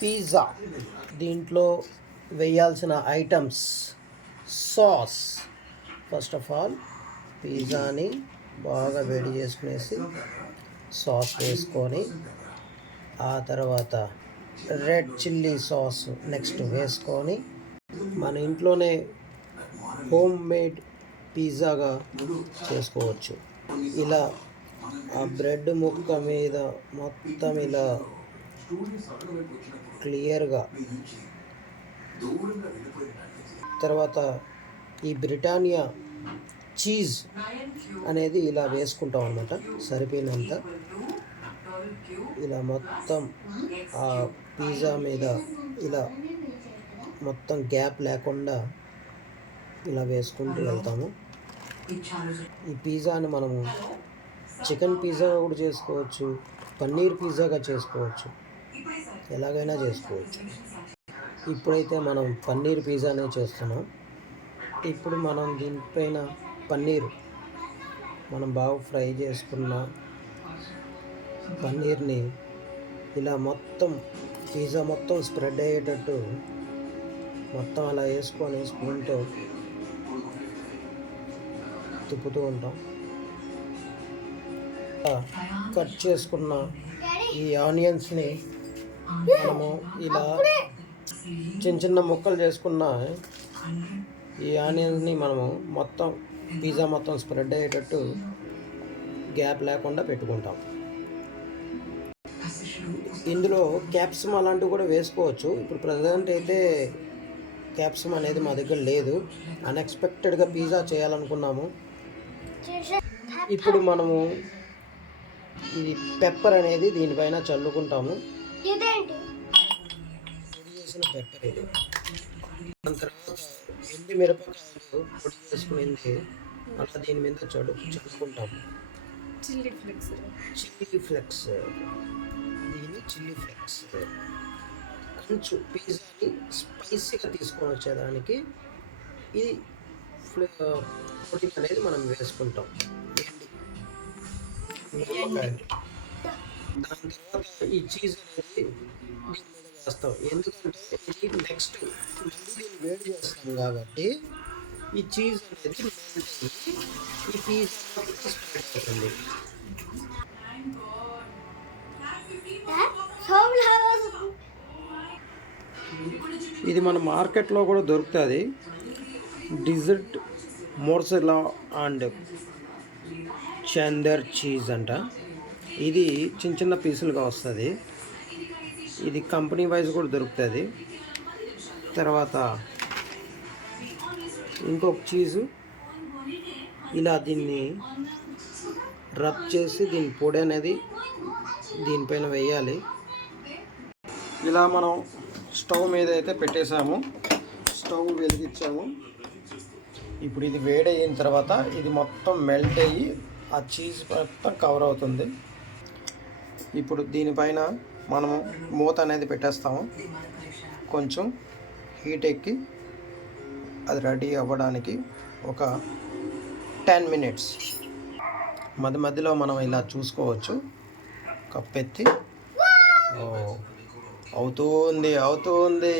Pizza. దీంట్లో వేయాల్సిన items: sauce. First of all పిజ్జాని బాగా వేడి చేసుకునేసి సాస్ వేసుకొని, ఆ తర్వాత రెడ్ చిల్లీ సాస్ నెక్స్ట్ వేసుకొని, మన ఇంట్లోనే హోమ్ మేడ్ పిజ్జాగా చేసుకోవచ్చు. ఇలా ఆ బ్రెడ్ ముక్క మీద మొత్తం ఇలా క్లియర్గా. తర్వాత ఈ బ్రిటానియా చీజ్ అనేది ఇలా వేసుకుంటాం అన్నమాట. సరిపోయినంత ఇలా మొత్తం ఆ పిజ్జా మీద ఇలా మొత్తం గ్యాప్ లేకుండా ఇలా వేసుకుంటూ వెళ్తాము. ఈ పిజ్జాని మనము చికెన్ పిజ్జాగా కూడా చేసుకోవచ్చు, పన్నీర్ పిజ్జాగా చేసుకోవచ్చు, ఎలాగైనా చేసుకోవచ్చు. ఇప్పుడైతే మనం పన్నీర్ పిజ్జానే చేస్తున్నాం. ఇప్పుడు మనం దీనిపైన పన్నీర్ మనం బాగా ఫ్రై చేసుకున్న పన్నీర్ని ఇలా మొత్తం పిజ్జా మొత్తం స్ప్రెడ్ అయ్యేటట్టు మొత్తం అలా వేసుకొని స్పూన్తో తిప్పుతూ ఉంటాం. కట్ చేసుకున్న ఈ ఆనియన్స్ని మనము ఇలా చిన్న చిన్న ముక్కలు చేసుకున్న ఈ ఆనియన్స్ని మనము మొత్తం పిజ్జా మొత్తం స్ప్రెడ్ అయ్యేటట్టు గ్యాప్ లేకుండా పెట్టుకుంటాం. ఇందులో క్యాప్సికమ్ అలాంటివి కూడా వేసుకోవచ్చు. ఇప్పుడు ప్రజెంట్ అయితే క్యాప్సికమ్ అనేది మా దగ్గర లేదు. అన్ఎక్స్పెక్టెడ్గా పిజ్జా చేయాలనుకున్నాము. ఇప్పుడు మనము ఇది పెప్పర్ అనేది దీనిపైన చల్లుకుంటాము. పొడి చేసిన పెప్పర్ ఇది. దాని తర్వాత ఎండి మిరపకాయలు పొడి చేసుకునేది అలా దీని మీద చల్లుకుంటాము. Chilli flakes. దీన్ని చిల్లీ ఫ్లెక్స్. కొంచెం పిజ్జాని స్పైసీగా తీసుకొని వచ్చేదానికి ఈ పొడి అనేది మనం వేసుకుంటాం. దాని తర్వాత ఈ చీజ్ అనేది దీని మీద వేస్తాం. ఎందుకంటే ఇది నెక్స్ట్ మళ్ళీ దీన్ని వేడి చేస్తాం కాబట్టి ఈ చీజ్ అనేది ఈ పిజ్జా స్ప్రెడ్ అవుతుంది. ఇది మన మార్కెట్లో కూడా దొరుకుతుంది. డిజర్ట్ మోర్సెలా అండ్ చందర్ చీజ్ అంట. ఇది చిన్న చిన్న పీసులుగా వస్తుంది. ఇది కంపెనీ వైజ్ కూడా దొరుకుతుంది. తర్వాత ఇంకొక చీజు ఇలా దీన్ని రబ్ చేసి దీని పొడి అనేది దీనిపైన వేయాలి. ఇలా మనం స్టవ్ మీద అయితే పెట్టేసాము, స్టవ్ వెలిగించాము. ఇప్పుడు ఇది వేడయిన తర్వాత ఇది మొత్తం మెల్ట్ అయ్యి ఆ చీజ్ మొత్తం కవర్ అవుతుంది. ఇప్పుడు దీనిపైన మనము మూత అనేది పెట్టేస్తాము. కొంచెం హీట్ ఎక్కి అది రెడీ అవ్వడానికి ఒక 10 minutes. మధ్య మధ్యలో మనం ఇలా చూసుకోవచ్చు. కప్పెత్తి అవుతుంది.